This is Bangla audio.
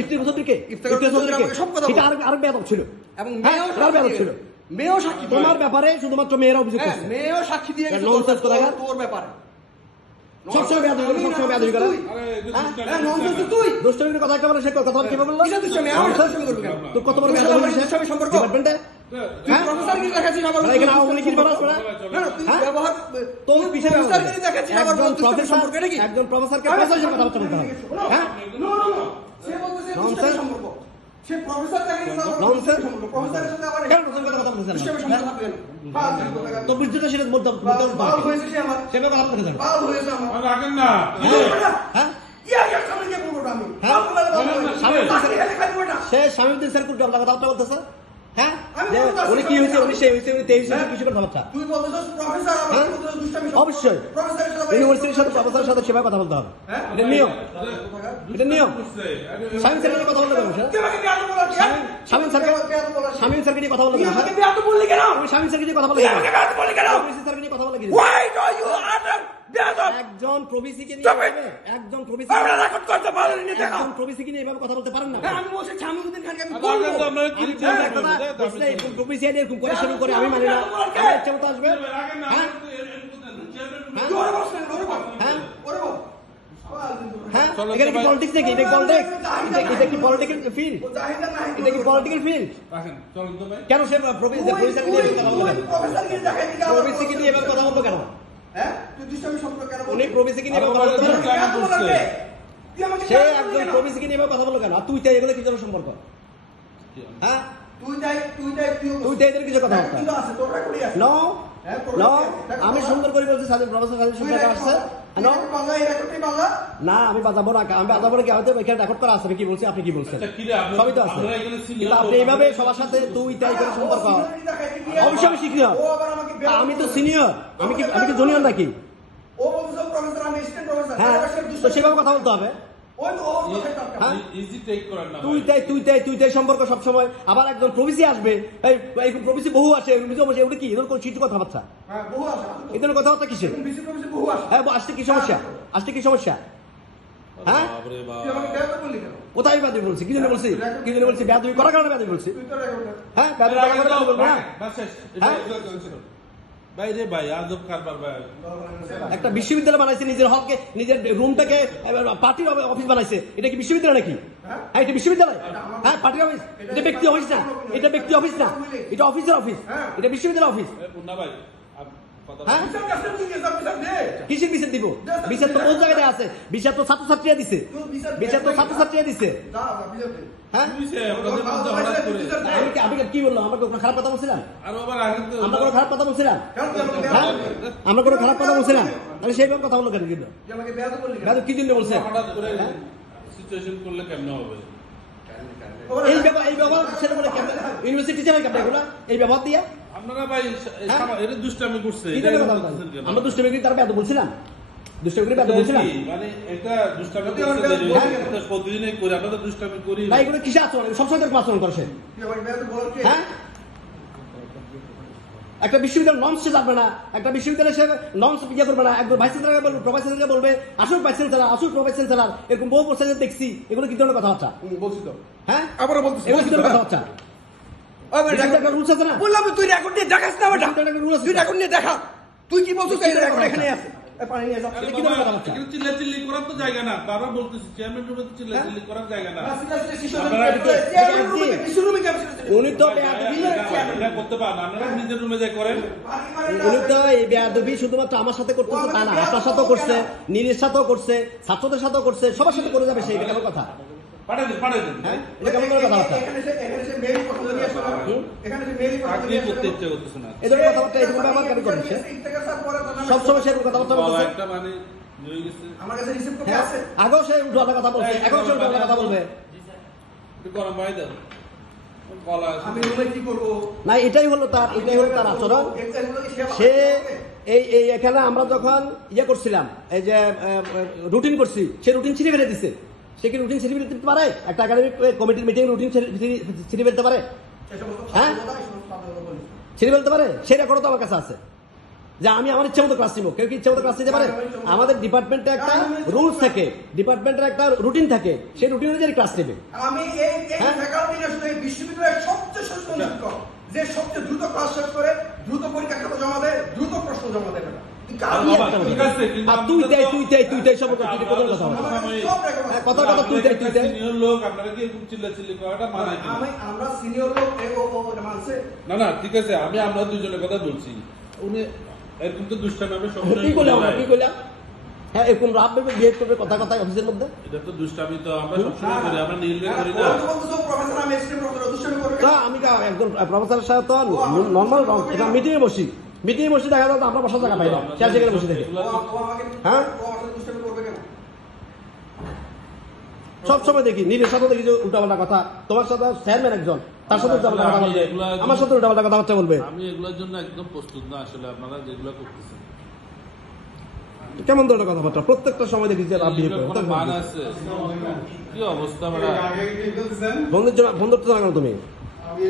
ইফতিখার চৌধুরীকে আরেক বেয়াদব ছিল এবং বেয়াদব ছিল। মেয়েও সাক্ষী, তোমার ব্যাপারে শুধুমাত্র মেয়েরা অভিযোগ করছে, মেয়েও সাক্ষী দিয়ে গেছে তোর ব্যাপারে। সবসময় বেয়াদবি করে, সবসময় বেয়াদবি করে। তুই দুষ্টমির কথা একটা বলে সে কথা কিভাবে বললো? তোর কত বড় বেয়াদবি সম্পর্ক ডিপার্টমেন্টে? এখানে আওয়ামী লীগের মানুষ না, তোর পিছনে একজন প্রফেসরকে প্রফেসরের কথা বলতে হবে। হ্যাঁ তো বিদ্যুৎ সেটা বলতে সে স্বামীউদ্দিন স্যার খুব কথা বলতেছে। হ্যাঁ উনি কি হয়েছে, উনি সে হয়েছে, উনি 23 কিছু কথা বলছে। অবশ্যই ইউনিভার্সিটির সাথে প্রফেসরের সাথে সেভাবে কথা বলতে হবে, এটা নিয়ম, এটা নিয়ম। স্বামী স্যারকে কথা বলতে পারবো, স্বামী স্যারকে নিয়ে কথা বলতে পারবো, স্বামী স্যারকে নিয়ে কথা বলতে একজন প্রবিসিকে নিয়ে একজন প্রবিসিকে নিয়ে এভাবে কথা বলতে পারেন না। এরকম করে শুরু করে আমি মানি না, ইচ্ছা মতো আসবে। হ্যাঁ এখানে কি পলিটিক্স নাকি? এটা পলিটিক্স, এটা কি পলিটিক্যাল ফিল্ড? এটা কি পলিটিক্যাল ফিল্ড? কেন সে প্রবিসিকে নিয়ে এভাবে কথা বলবো কেন? উনি প্রবিসিকে নিয়ে কথা বলতে সে একজন প্রবিসিকে নিয়ে কথা বললো কেন? আর তুই তাই এগুলো কি জন্য সম্পর্ক? হ্যাঁ তুই তাই কিছু কথা আমি সুন্দর করে বলছি স্বাধীন প্রফেসর স্বাধীন সুন্দর আসছে না, আমি বাজাবো না, আমি বাজাবো না কি? হয়তো এখানে রেকর্ড করা আছে কি বলছি, আপনি কি বলছেন সবই তো আছে, কিন্তু আপনি এইভাবে সবার সাথে তুই তাই করে সম্পর্ক অবশ্যই আমি শিখি। আমি তো সিনিয়র, আমি কি জুনিয়র নাকি? হ্যাঁ তো সেভাবে কথা বলতে হবে। তুই তাই সম্পর্ক সবসময়। আবার একজন প্রবিসি আসবে, প্রবিসি বহু আসে, ওটা কি এদের কোন চিত্র কথাবার্তা? এদের কথাবার্তা কিসের? হ্যাঁ আসতে কি সমস্যা? আসতে কি সমস্যা? হ্যাঁ কোথায় বেয়াদবি বলছি? কি জন্য বলছি? কি জন্য বলছি? বেয়াদবি করার কারণে বেয়াদবি বলছি। হ্যাঁ একটা বিশ্ববিদ্যালয় বানাইছে, নিজের হলকে, নিজের রুমটাকে পার্টির অফিস বানাইছে। এটা কি বিশ্ববিদ্যালয় নাকি? হ্যাঁ এটা বিশ্ববিদ্যালয়? হ্যাঁ পার্টির অফিস? এটা ব্যক্তি অফিস না, এটা ব্যক্তি অফিস না, এটা অফিসের অফিস, এটা বিশ্ববিদ্যালয় অফিস। কিসের বিচার দিব? বিচার তো কোন জায়গায় আছে? বিচার তো ছাত্রছাত্রীরা দিছে, বিচার তো ছাত্রছাত্রীরা দিছে। হ্যাঁ আমি কি বললাম? আমরা কোনো খারাপ কথা বলছিলাম? আমরা কোনো খারাপ কথা বলছিলাম? হ্যাঁ আমরা কোনো খারাপ কথা বলছিলাম? তাহলে সেইভাবে কথা বললো কেন? কিন্তু কি জন্য বলছে? এই ব্যবহার সেটা বলে ইউনিভার্সিটি টিচার কেমন এগুলো এই ব্যবহার দিয়া আপনারা ভাই এটা দুষ্টামি করছে। আমরা দুষ্টামি করি, তার বেদ বলছিলাম, দুষ্টামি করে বেদ বলছিলাম মানে এটা দুষ্টামি করছে প্রতিদিনই করি, আমরা তো দুষ্টামি করি না। এগুলো কিসে আচরণ? সবসময় তো আচরণ করছে। হ্যাঁ একটা বিশ্ববিদ্যালয় নর্মস সে জানবে না, একটা বিশ্ববিদ্যালয়ে সে নর্মস ইয়ে করবে না। একজন ভাইস চ্যান্সেলরকে বলবে, প্রভাইস চ্যান্সেলরকে বলবে আসুক ভাইস চ্যান্সেলর, আসুক প্রভাইস চ্যান্সেলর। এরকম বহু প্রসেসে দেখছি। এগুলো কি ধরনের কথাবার্তা বলছি তো? হ্যাঁ আবার বলছি এগুলো কি ধরনের কথাবার্তা? তুই রেকর্ড নিয়ে দেখাস না, তুই রেকর্ড নিয়ে দেখা। তুই কি বলছিস? এখানে আছে চিল্লাচিল্লি করার তো জায়গা না, বারবার বলতেছি চেয়ারম্যান রুমে তো চিল্লাচিল্লি করার জায়গা না। উনি তো করতে পারেন, আপনারা নিজের রুমে যাই করেন। উনি তো এই বেয়াদবি শুধুমাত্র আমার সাথে করতেছে তা না, আপনার সাথেও করছে, নীলের সাথেও করছে, ছাত্রদের সাথেও করছে, সবার সাথে করে যাবে। সেই কেমন কথা? সবসময় সে কথাবার্তা বলছে, আগেও সে উল্টো কথা বলছে, এখন সে উল্টো কথা বলবে না। এটাই হলো তার আচরণ। সে এই এখানে আমরা যখন ইয়ে করছিলাম, এই যে রুটিন করছি, সে রুটিন ছিঁড়ে ফেলে দিচ্ছে। সে কি রুটিন ছিঁড়ে ফেলতে পারে? একটা একাডেমিক কমিটির মিটিং রুটিন ছিঁড়ে ফেলতে পারে? হ্যাঁ ছিঁড়ে ফেলতে পারে? সেই রেকর্ড তো আমার কাছে আছে। যে আমি আমার ইচ্ছা মতো ক্লাস নিব, কেউ কি ইচ্ছা মতো ক্লাস নিতে পারে? আমাদের ডিপার্টমেন্টে একটা রুলস থাকে, ডিপার্টমেন্টের একটা রুটিন থাকে, সেই রুটিন অনুযায়ী ক্লাস নেবে। আমি এই ফ্যাকাল্টি আসলে বিশ্ববিদ্যালয়ের সবচেয়ে সচেতন শিক্ষক, যে সবচেয়ে দ্রুত ক্লাস শেষ করে দ্রুত পরীক্ষা খাতা জমা দেয়, দ্রুত প্রশ্ন জমা দেয়। আর তুই সব কথা কথা তুই সিনিয়র লোক আপনারা কি এরকম চিল্লাচিল্লি করাটা মানায় কিনা? আমরা সিনিয়র লোক মানছে না ঠিক আছে, আমি আমরা দুজনের কথা বলছি। উনি এরকম তো দুষ্টামি আমরা কি করলাম আমরা, সবসময় কি করলাম? হ্যাঁ, এরকম রাব ভেবে বিহেভ করবে কথা অফিসের মধ্যে। এটা তো দুষ্টামি, তো আমরা সবসময় করি, আমরা নীলবে করি না। প্রফেসর আমি এক্সট্রিম প্রফেসর দুষ্টামি করবে না, আমি একজন প্রফেসরের সাথে তো নর্মাল এটা মিটিংয়ে বসি দেখা যায় আমরা বসার জায়গা পাই না, সেখানে বসে দেখে। হ্যাঁ, দুষ্টামি করবে কেন? সবসময় দেখি নিজের সাথে দেখি যে উল্টাপাল্টা কথা, তোমার সাথে চেয়ারম্যান একজন, তার সাথে উল্টাপাল্টা কথা বলবে, আমার সাথে উল্টাপাল্টা কথাবার্তা বলবে। আমি এগুলোর জন্য একদম প্রস্তুত না আসলে, আপনারা যেগুলো করতেছেন। কেমন ধরনের কথাবার্তা প্রত্যেকটা সময় দেখি যে রাব বিহেভ করে। কোনো মান আছে? কি অবস্থা আমরা বন্ধুত্ব জানা কেন তুমি? আমি